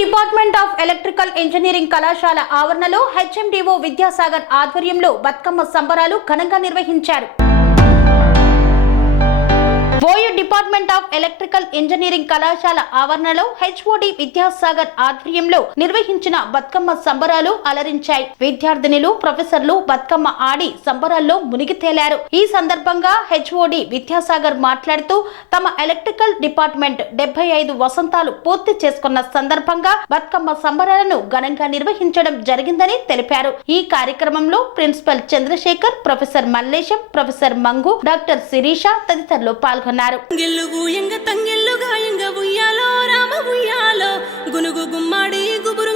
Department of electrical engineering కళాశాల ఆవరణలో హెచ్ఎండిఓ విద్యాసాగర్ ఆధ్వర్యంలో బతుకమ్మ సంబరాలు ఘనంగా నిర్వహించారు. OU department of electrical engineering కళాశాల ఆవరణలో హెచ్ఓడి విద్యాసాగర్ ఆధ్వర్యంలో నిర్వహించిన బతుకమ్మ సంబరాలు అలరించాయి. విద్యార్థినులు ప్రొఫెసర్లు బతుకమ్మ ఆడి సంబరాల్లో మునిగి తేలారు. ఈ సందర్భంగా హెచ్ఓడి విద్యాసాగర్ మాట్లాడుతూ తమ ఎలక్ట్రికల్ డిపార్ట్మెంట్ డెబ్బై ఐదు వసంతాలు పూర్తి చేసుకున్న సందర్భంగా బతుకమ్మ సంబరాలను ఘనంగా నిర్వహించడం జరిగిందని తెలిపారు. ఈ కార్యక్రమంలో principal Chandrasekhar professor Mallesham professor Mangu doctor Sirisha తదితరులు పాల్గొన్నారు. తంగెల్లుగు ఎంగ తంగెల్లుగా ఎంగ ఉయ్యాలో రామ ఉయ్యాలో గునుగు గుమ్మాడి గుబురుంగ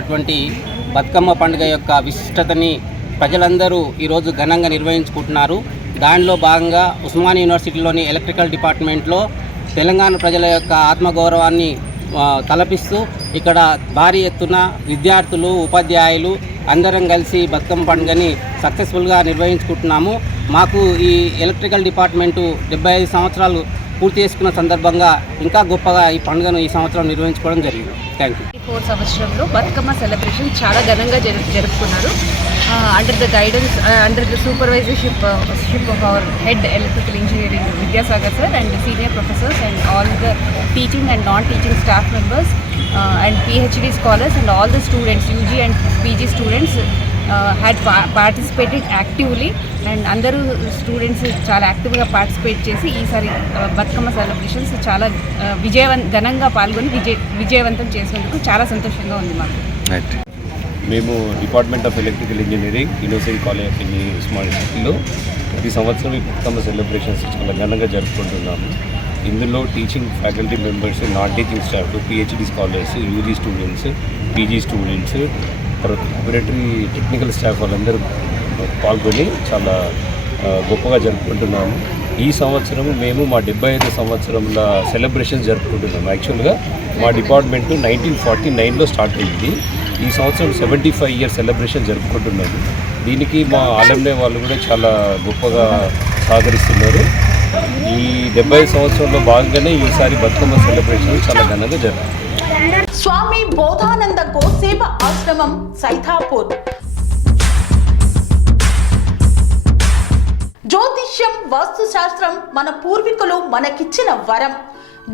ఆత్మగౌరవమైనటువంటి బతుకమ్మ పండుగ యొక్క విశిష్టతని ప్రజలందరూ ఈరోజు ఘనంగా నిర్వహించుకుంటున్నారు. దానిలో భాగంగా ఉస్మాన్ యూనివర్సిటీలోని ఎలక్ట్రికల్ డిపార్ట్మెంట్లో తెలంగాణ ప్రజల యొక్క ఆత్మగౌరవాన్ని తలపిస్తూ ఇక్కడ భారీ ఎత్తున విద్యార్థులు ఉపాధ్యాయులు అందరం కలిసి బతుకమ్మ పండుగని సక్సెస్ఫుల్గా నిర్వహించుకుంటున్నాము. మాకు ఈ ఎలక్ట్రికల్ డిపార్ట్మెంటు డెబ్బై ఐదు సంవత్సరాలు పూర్తి చేసుకున్న సందర్భంగా ఇంకా గొప్పగా ఈ పండుగను ఈ సంవత్సరం నిర్వహించుకోవడం జరిగింది. థ్యాంక్ యూ ఫోర్ సంవత్సరంలో బతుకమ్మ సెలబ్రేషన్ చాలా ఘనంగా జరు జరుపుకున్నారు. Under the guidance under the supervisorship ship of our head electrical engineering Vidyasagar sir and senior professors and all the teaching and non teaching staff members and PhD scholars and all the students UG and PG students had participated actively and అందరూ students చాలా యాక్టివ్గా participate చేసి ఈసారి uh, Bathukamma celebrations చాలా uh, విజయవం ఘనంగా పాల్గొని విజయ విజయవంతం చేసినందుకు చాలా సంతోషంగా ఉంది మాకు. మేము department of electrical engineering university college of engineering Osmania సిటీలో ప్రతి సంవత్సరం ఈ బతుకమ్మ సెలబ్రేషన్స్ చాలా ఘనంగా జరుపుకుంటున్నాము. ఇందులో teaching faculty members non teaching staff PhD scholars UG students PG students తర్వాత లాబొరేటరీ టెక్నికల్ స్టాఫ్ వాళ్ళందరూ పాల్గొని చాలా గొప్పగా జరుపుకుంటున్నాము. ఈ సంవత్సరం మేము మా డెబ్బై ఐదు సంవత్సరంల సెలబ్రేషన్ జరుపుకుంటున్నాము. యాక్చువల్గా మా డిపార్ట్మెంట్ నైన్టీన్ ఫార్టీ నైన్లో స్టార్ట్ అయింది. ఈ సంవత్సరం సెవెంటీ ఫైవ్ ఇయర్ సెలబ్రేషన్ జరుపుకుంటున్నాము. దీనికి మా ఆలంనే వాళ్ళు కూడా చాలా గొప్పగా సహకరిస్తున్నారు. ఈ డెబ్బై సంవత్సరంలో భాగంగానే ఈసారి బతుకమ్మ సెలబ్రేషన్ చాలా ఘనంగా జరిగింది. స్వామి బోధానంద గోసేవ ఆశ్రమం సైథాపూర్ జ్యోతిష్యం వాస్తుశాస్త్రం మన పూర్వీకులు మనకిచ్చిన వరం.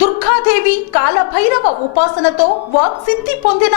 దుర్గాదేవి కాలభైరవ ఉపాసనతో వాక్సిద్ధి పొందిన